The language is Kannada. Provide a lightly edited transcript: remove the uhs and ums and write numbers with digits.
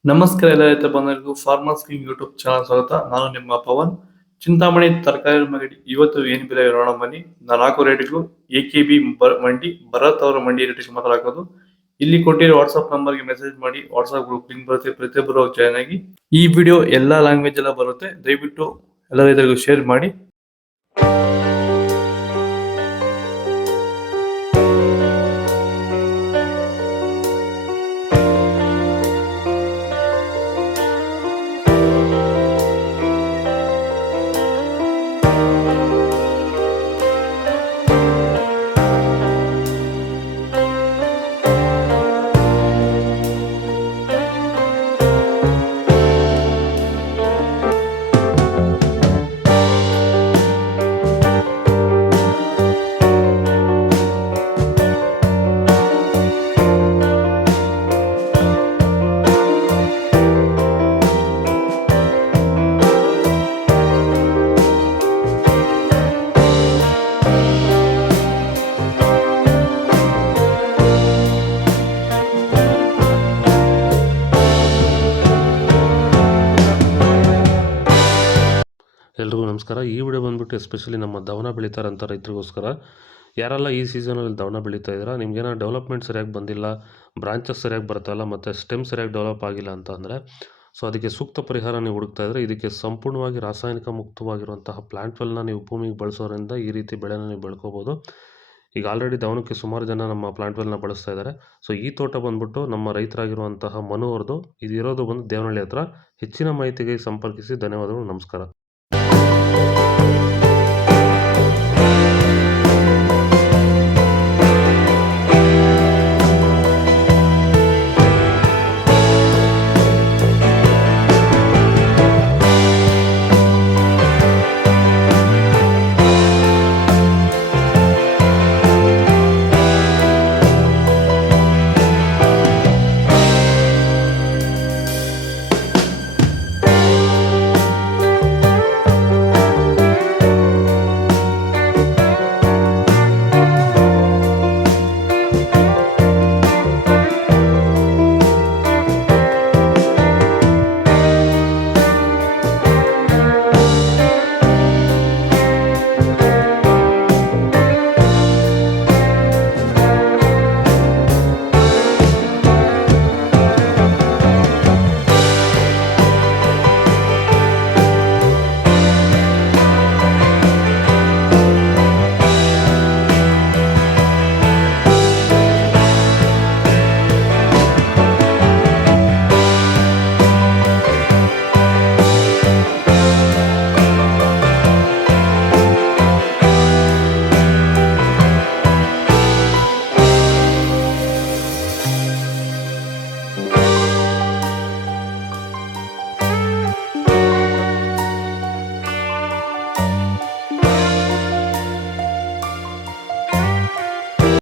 ನಮಸ್ಕಾರ ಎಲ್ಲ ರೈತ ಬಂಧುಗಳಿಗೂ ಫಾರ್ಮರ್ಸ್ ಕಿಂಗ್ ಯೂಟ್ಯೂಬ್ ಚಾನಲ್ ಸ್ವಾಗತ. ನಾನು ನಿಮ್ಮ ಪವನ್. ಚಿಂತಾಮಣಿ ತರಕಾರಿ ಮಂಡಿ ಇವತ್ತು ಏನ್ ಬೆಲೆ ನೋಡೋಣ ಬನ್ನಿ. ನಾಲ್ಕು ರೇಟ್ಗಳು ಎಕೆಬಿ ಮಂಡಿ, ಭರತ್ ಅವರ ಮಂಡಿ ರೇಟ್ ಮಾತಾಡೋದು. ಇಲ್ಲಿ ಕೊಟ್ಟಿರೋ ವಾಟ್ಸ್ಆಪ್ ನಂಬರ್ಗೆ ಮೆಸೇಜ್ ಮಾಡಿ. ವಾಟ್ಸ್ಆಪ್ ಗ್ರೂಪ್ ಲಿಂಕ್ ಬರುತ್ತೆ, ಪ್ರತಿಯೊಬ್ಬರು ಜಾಯ್ನ್ ಆಗಿ. ಈ ವಿಡಿಯೋ ಎಲ್ಲಾ ಲ್ಯಾಂಗ್ವೇಜ್ ಎಲ್ಲ ಬರುತ್ತೆ, ದಯವಿಟ್ಟು ಎಲ್ಲ ರೈತರಿಗೂ ಶೇರ್ ಮಾಡಿ. ಎಲ್ರಿಗೂ ನಮಸ್ಕಾರ. ಈ ವಿಡಿಯೋ ಬಂದ್ಬಿಟ್ಟು ಎಸ್ಪೆಷಲಿ ನಮ್ಮ ದವನ ಬೆಳೀತಾರಂಥ ರೈತರಿಗೋಸ್ಕರ. ಯಾರೆಲ್ಲ ಈ ಸೀಸನಲ್ಲಿ ದವನ ಬೆಳೀತಾ ಇದ್ದೀರಾ, ನಿಮಗೇನೋ ಡೆವಲಪ್ಮೆಂಟ್ ಸರಿಯಾಗಿ ಬಂದಿಲ್ಲ, ಬ್ರಾಂಚಸ್ ಸರಿಯಾಗಿ ಬರ್ತಾಯಿಲ್ಲ ಮತ್ತು ಸ್ಟೆಮ್ ಸರಿಯಾಗಿ ಡೆವಲಪ್ ಆಗಿಲ್ಲ ಅಂತ ಅಂದರೆ, ಸೊ ಅದಕ್ಕೆ ಸೂಕ್ತ ಪರಿಹಾರ ನೀವು ಹುಡುಕ್ತಾ ಇದ್ದರೆ, ಇದಕ್ಕೆ ಸಂಪೂರ್ಣವಾಗಿ ರಾಸಾಯನಿಕ ಮುಕ್ತವಾಗಿರುವಂತಹ ಪ್ಲಾಂಟ್ ವೆಲ್ನ ನೀವು ಭೂಮಿಗೆ ಬಳಸೋದ್ರಿಂದ ಈ ರೀತಿ ಬೆಳೆನ ನೀವು ಬೆಳ್ಕೋಬೋದು. ಈಗ ಆಲ್ರೆಡಿ ದವನಕ್ಕೆ ಸುಮಾರು ಜನ ನಮ್ಮ ಪ್ಲಾಂಟ್ ವೆಲ್ನ ಬಳಸ್ತಾ ಇದ್ದಾರೆ. ಸೊ ಈ ತೋಟ ಬಂದ್ಬಿಟ್ಟು ನಮ್ಮ ರೈತರಾಗಿರುವಂತಹ ಮನು ಅವ್ರದ್ದು. ಇದು ಇರೋದು ಬಂದು ದೇವನಹಳ್ಳಿ ಹತ್ರ. ಹೆಚ್ಚಿನ ಮಾಹಿತಿಗೆ ಸಂಪರ್ಕಿಸಿ. ಧನ್ಯವಾದಗಳು, ನಮಸ್ಕಾರ.